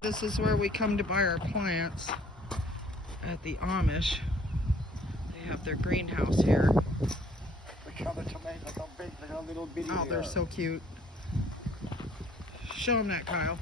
This is where we come to buy our plants at the Amish. They have their greenhouse here. Look how the tomatoes, how big, look how little bitty Oh, they're so cute. Show them that, Kyle.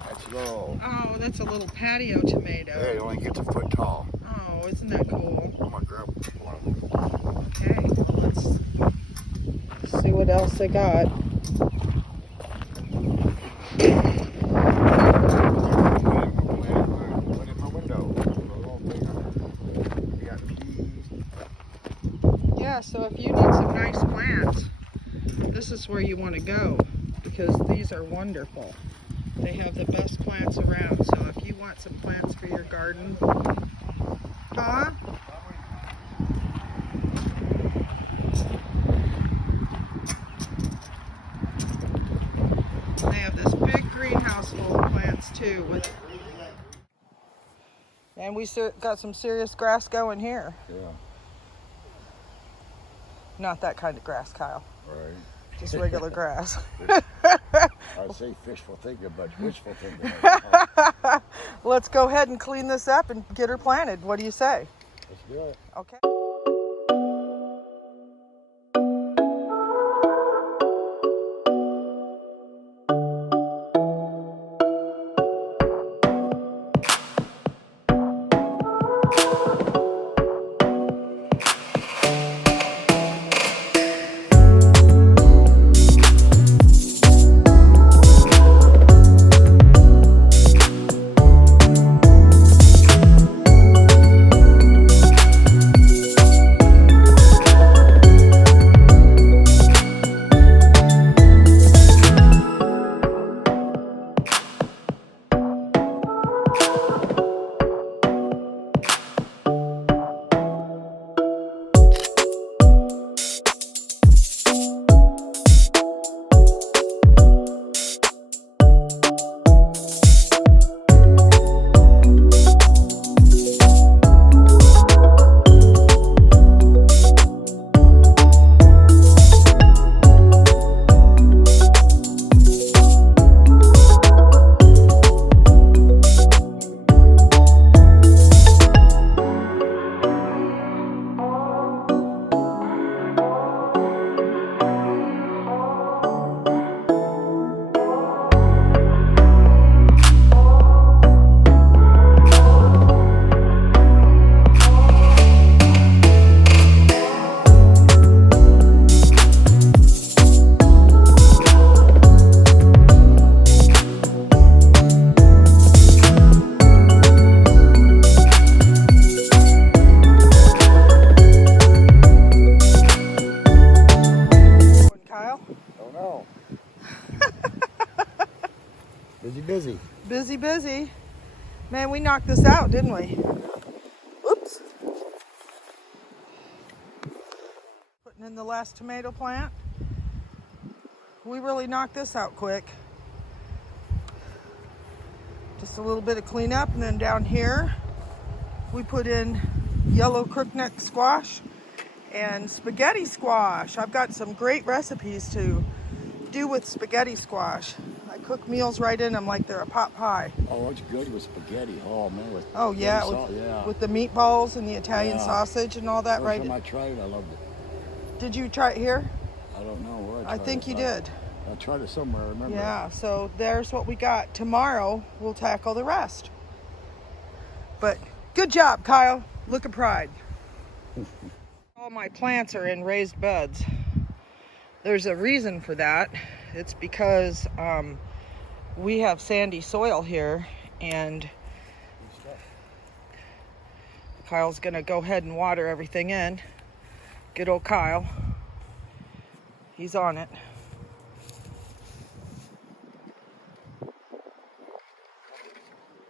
That's low. Oh, that's a little patio tomato. Yeah, it only gets a foot tall. Oh, isn't that cool? I'm gonna grab one. Okay, well, let's see what else they got. Yeah, so if you need some nice plants, this is where you want to go because these are wonderful. They have the best plants around, so if you want some plants for your garden, huh? They have this big greenhouse full of plants too. And we got some serious grass going here. Yeah. Not that kind of grass, Kyle. Right. Just regular grass. I'd say fishful thinking, but wishful thinking. Let's go ahead and clean this up and get her planted. What do you say? Let's do it. Okay. Busy. Busy, busy. Man, we knocked this out, didn't we? Whoops. Putting in the last tomato plant. We really knocked this out quick. Just a little bit of cleanup, and then down here we put in yellow crookneck squash and spaghetti squash. I've got some great recipes to do with spaghetti squash. I cook meals right in them like they're a pot pie. Oh, it's good with spaghetti. Oh man, with yeah, with the meatballs and the Italian sausage and all that. First right. Time I tried it, I loved it. Did you try it here? I don't know where I think you did. I tried it somewhere. I remember. Yeah. So there's what we got. Tomorrow we'll tackle the rest. But good job, Kyle. Look at pride. All my plants are in raised beds. There's a reason for that. It's because we have sandy soil here, and Kyle's gonna go ahead and water everything in. Good old Kyle. He's on it.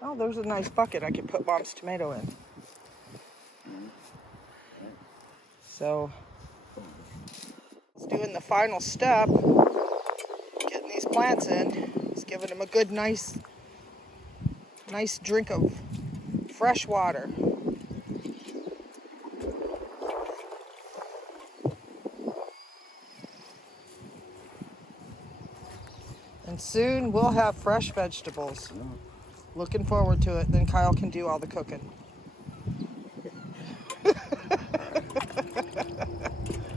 Oh, there's a nice bucket I could put Mom's tomato in. So, it's doing the final step, getting these plants in. It's giving them a good, nice drink of fresh water. And soon we'll have fresh vegetables. Yeah. Looking forward to it. Then Kyle can do all the cooking. I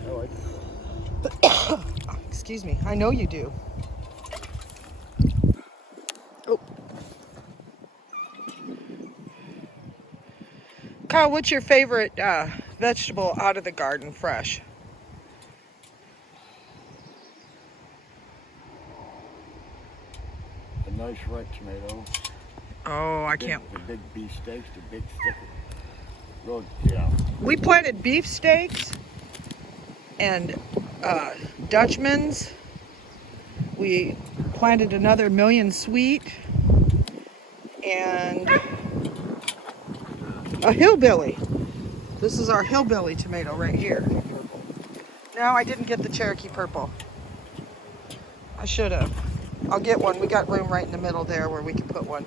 like it. Excuse me. I know you do. Oh. Kyle, what's your favorite vegetable out of the garden, fresh? A nice ripe tomato. Oh, I can't. The big beef steaks, the big stick. Real, yeah. We planted beefsteaks and Dutchmans. We planted another million sweet and a hillbilly. This is our hillbilly tomato right here. No, I didn't get the Cherokee purple. I should have. I'll get one. We got room right in the middle there where we can put one.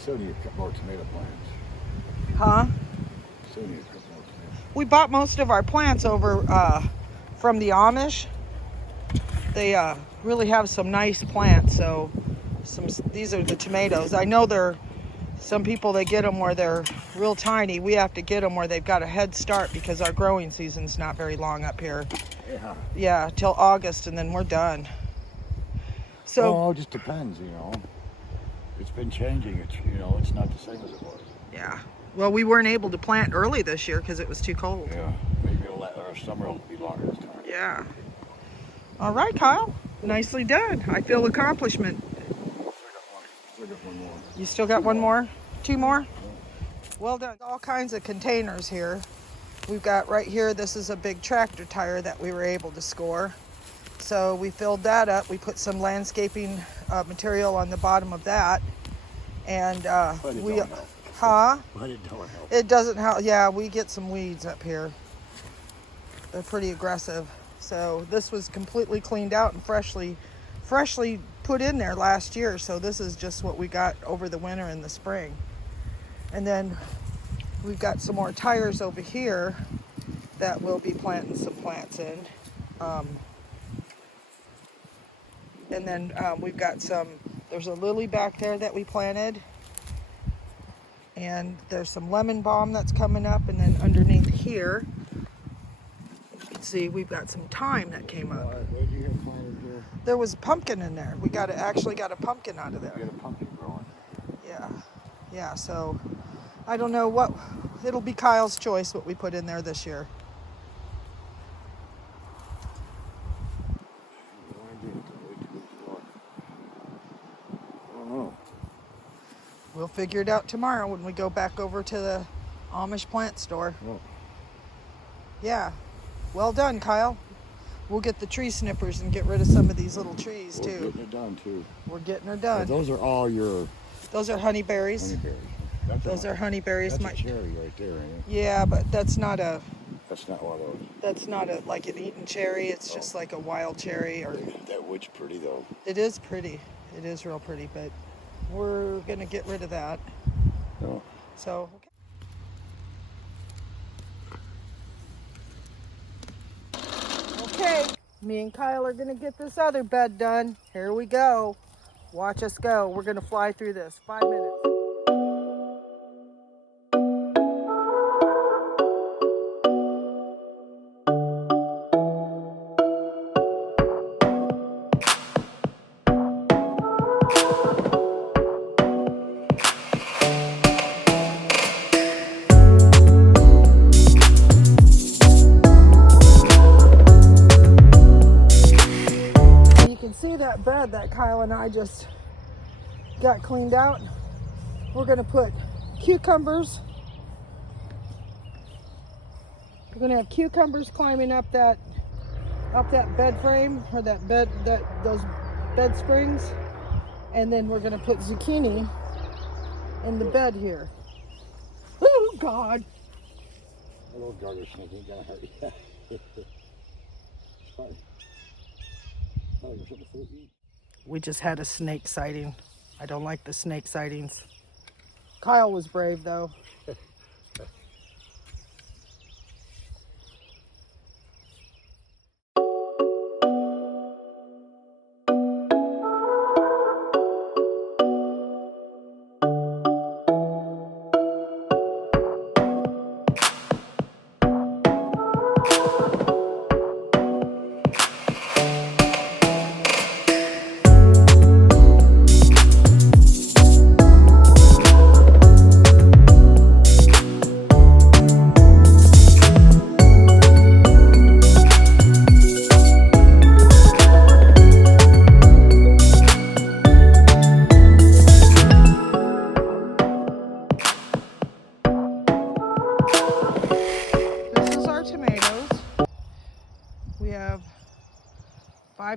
Still need a couple more tomato plants. Huh? Still need a couple more tomatoes. We bought most of our plants over from the Amish. They really have some nice plants. So these are the tomatoes. I know some people, they get them where they're real tiny. We have to get them where they've got a head start because our growing season's not very long up here. Yeah. Yeah, till August, and then we're done. So Well, it just depends, you know. It's been changing. It's not the same as it was. yeah. Well, we weren't able to plant early this year because it was too cold. Yeah. Maybe our summer will be longer this time. Yeah. All right, Kyle. Nicely done. I feel accomplishment. Still got one more. You still got one more? Two more? Well done. All kinds of containers here. We've got right here, this is a big tractor tire that we were able to score. So we filled that up. We put some landscaping material on the bottom of that. And But it don't help. huh? But it don't help. It doesn't help. Yeah, we get some weeds up here. They're pretty aggressive. So this was completely cleaned out and freshly put in there last year. So this is just what we got over the winter and the spring. And then we've got some more tires over here that we'll be planting some plants in. And then we've got there's a lily back there that we planted. And there's some lemon balm that's coming up. And then underneath here, you can see we've got some thyme that came up. Where'd you get planted here? There was a pumpkin in there. We actually got a pumpkin out of there. You got a pumpkin growing. Yeah, so I don't know what, it'll be Kyle's choice what we put in there this year. I don't know. We'll figure it out tomorrow when we go back over to the Amish plant store. Oh. Yeah, well done, Kyle. We'll get the tree snippers and get rid of some of these little trees We're too. getting it done too. We're getting her done. Those are all your Those are honeyberries. honeyberries. Those are honeyberries. That's a cherry right there, ain't it? Yeah, but that's not one of those. That's not like an eaten cherry. It's just like a wild cherry. Or That wood's pretty though. it is pretty. It is real pretty, but we're gonna get rid of that. No. So. Okay, me and Kyle are gonna get this other bed done. Here we go. Watch us go. We're gonna fly through this. 5 minutes. That bed that Kyle and I just got cleaned out, we're going to put cucumbers. We're going to have cucumbers climbing up that bed frame, or those bed springs, and then we're going to put zucchini in the bed here. Oh God! Hello, garter snake. Ain't gonna hurt you. It's fine. We just had a snake sighting. I don't like the snake sightings. Kyle was brave though.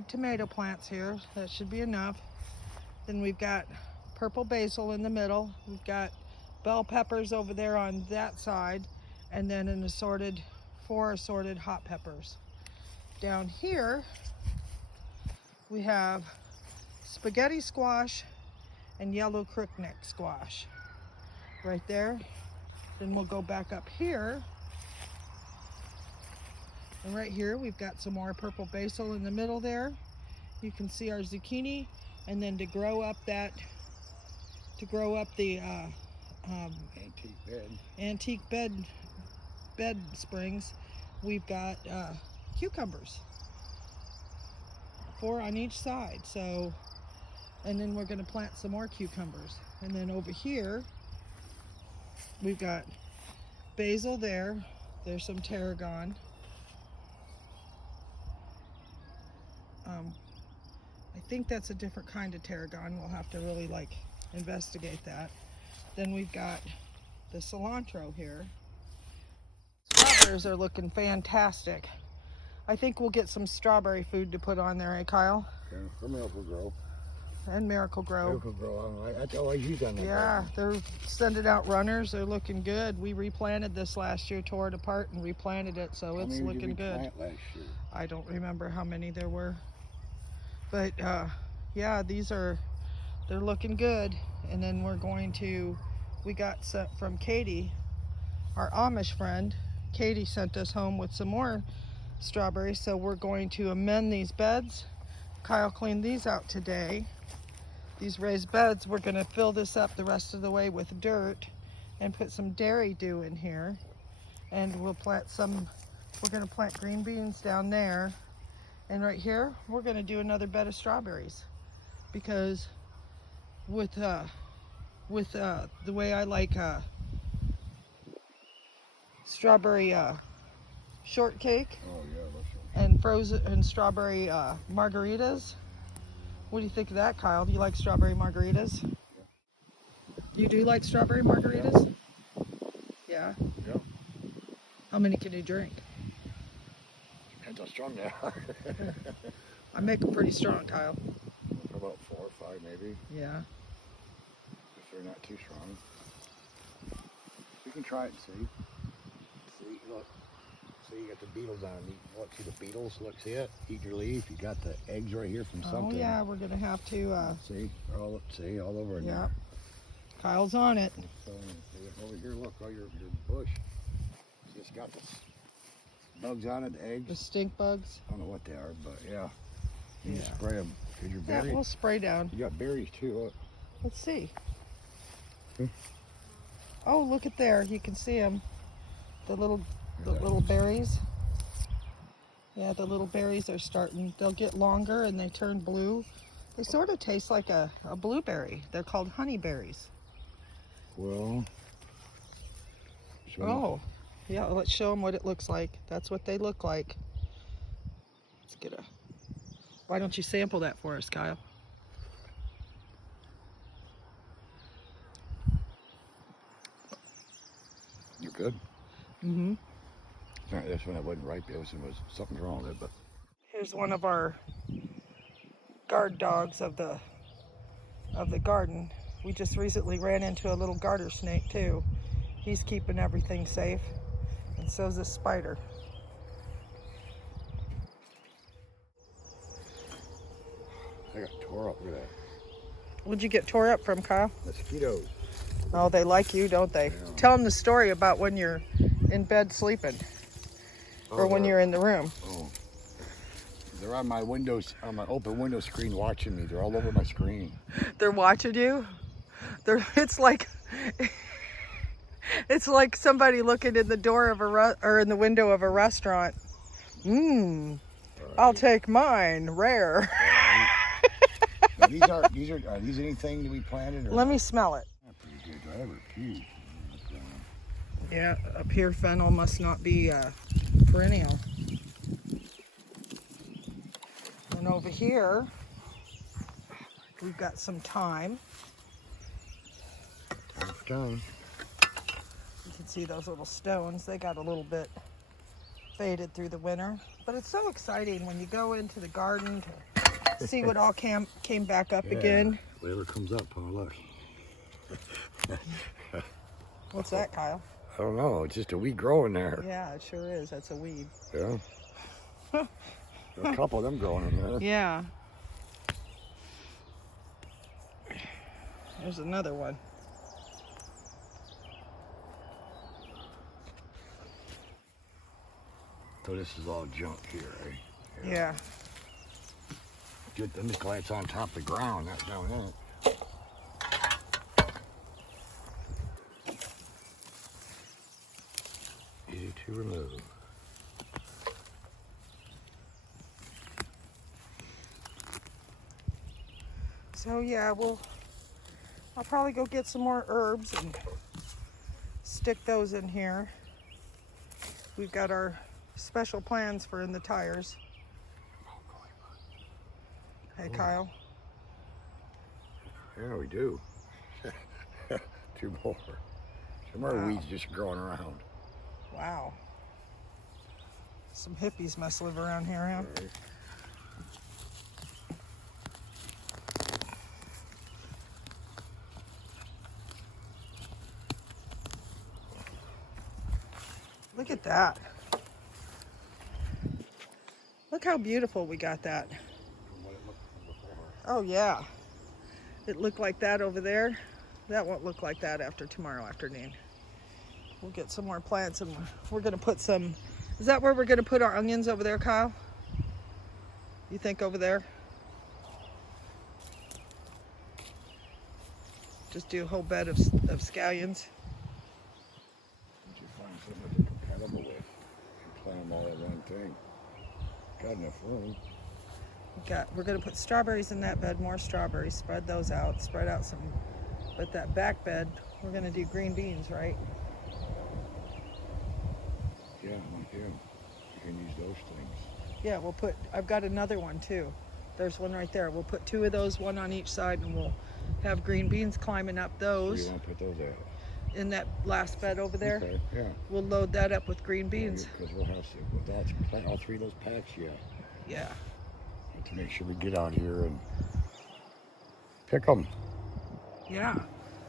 5 tomato plants here. That should be enough. Then we've got purple basil in the middle. We've got bell peppers over there on that side, and then 4 assorted hot peppers. Down here, we have spaghetti squash and yellow crookneck squash right there. Then we'll go back up here, and right here we've got some more purple basil in the middle there. You can see our zucchini, and then to grow up the antique bed springs, we've got cucumbers, 4 on each side. So, and then we're going to plant some more cucumbers. And then over here we've got basil there. There's some tarragon. I think that's a different kind of tarragon. We'll have to really investigate that. Then we've got the cilantro here. Strawberries are looking fantastic. I think we'll get some strawberry food to put on there, eh, Kyle? Yeah, for Miracle Grow. And Miracle Grow. Miracle Grow, that's all I use on that. Yeah, they're sending out runners. They're looking good. We replanted this last year, tore it apart and replanted it, so it's looking good. Last year? I don't remember how many there were. But yeah, they're looking good. And then we got some from Katie, our Amish friend. Katie sent us home with some more strawberries, so we're going to amend these beds. Kyle cleaned these out today. These raised beds, we're going to fill this up the rest of the way with dirt and put some dairy dew in here. And we're going to plant green beans down there. And right here, we're going to do another bed of strawberries, because with the way I like strawberry shortcake, and frozen and strawberry margaritas. What do you think of that, Kyle? Do you like strawberry margaritas? Yeah. You do like strawberry margaritas? Yeah. Yeah. How many can you drink? Depends how strong they are. I make them pretty strong, Kyle. About 4 or 5 maybe. Yeah. If they're not too strong. You can try it and see. See, look. See, you got the beetles on it. Look, see the beetles? Look, see it? Eat your leaf. You got the eggs right here from something. Oh yeah, we're gonna have to. See, all over in yeah. there. Kyle's on it. So, over here, look, all your bush. See, it's got the bugs on it, the eggs. The stink bugs. I don't know what they are, but yeah. You can spray them. Cause your berries. Yeah, we'll spray down. You got berries too. Look. Let's see. Oh, look at there. You can see them. The little berries. Yeah, the little berries are starting. They'll get longer and they turn blue. They sort of taste like a blueberry. They're called honeyberries. Well. Oh, yeah. Let's show them what it looks like. That's what they look like. Let's get a. Why don't you sample that for us, Kyle? You're good. Mm-hmm. This one I wasn't ripe. This one was something wrong with it, but. Here's one of our guard dogs of the garden. We just recently ran into a little garter snake too. He's keeping everything safe, and so's this spider. I got tore up. Look at that. What'd you get tore up from, Kyle? Mosquitoes. Oh, they like you, don't they? Yeah. Tell them the story about when you're in bed sleeping, or when you're in the room. Oh, they're on my windows, on my open window screen, watching me. They're all over my screen. They're watching you. It's like somebody looking in the door of or in the window of a restaurant. Right. I'll take mine, rare. Now, are these anything that we planted? Or Let me smell it. pretty good. Do I ever pee? Yeah, up here fennel must not be perennial. And over here, we've got some thyme. Time for time. You can see those little stones. They got a little bit faded through the winter. But it's so exciting when you go into the garden to See what all came back up again. Wait till it comes up, huh? Look. What's that, Kyle? I don't know. It's just a weed growing there. Yeah, it sure is. That's a weed. Yeah. A couple of them growing in there. Yeah. There's another one. So this is all junk here, eh? Yeah. Good. I'm just glad it's on top of the ground, not down there. Easy to remove. So yeah, I'll probably go get some more herbs and stick those in here. We've got our special plans for in the tires. Hey, Kyle. Yeah, we do. Two more. Some more weeds just growing around. Wow. Some hippies must live around here, huh? Right. Look at that. Look how beautiful we got that. Oh yeah. It looked like that over there. That won't look like that after tomorrow afternoon. We'll get some more plants and we're gonna put some, is that where we're gonna put our onions over there, Kyle? You think over there? Just do a whole bed of scallions. Did you find something that they're compatible with? And plant them all at one thing. Got enough room. We're gonna put strawberries in that bed, more strawberries, spread those out, spread out some, but that back bed, we're gonna do green beans, right? Yeah, like him. You can use those things. Yeah, I've got another one too. There's one right there. We'll put two of those, one on each side, and we'll have green beans climbing up Where do those. you want to put those at? In that last bed over there. Okay, yeah. We'll load that up with green beans. Because we'll have to, plant all three of those packs, yeah. Yeah. To make sure we get out here and pick them. Yeah.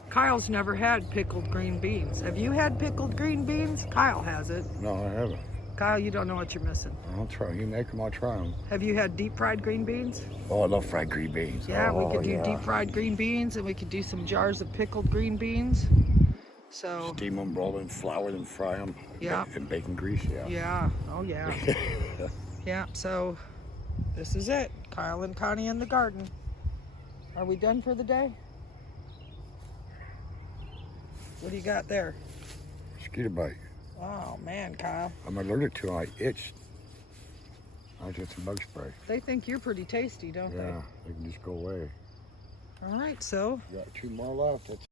Kyle's never had pickled green beans. Have you had pickled green beans? Kyle has it. No, I haven't. Kyle, you don't know what you're missing. I'll try. You make them, I'll try them. Have you had deep fried green beans? Oh, I love fried green beans. Yeah, oh, we could do yeah. deep fried green beans, and we could do some jars of pickled green beans. So steam them, roll them, flour them, fry them. Yeah. And bacon grease, yeah. Yeah. Oh yeah. Yeah. So this is it. Kyle and Connie in the garden. Are we done for the day? What do you got there? Mosquito bite. Oh man, Kyle. I'm allergic to it. I itch. I just some bug spray. They think you're pretty tasty, don't Yeah, they can just go away. they? All right, so We got two more left. That's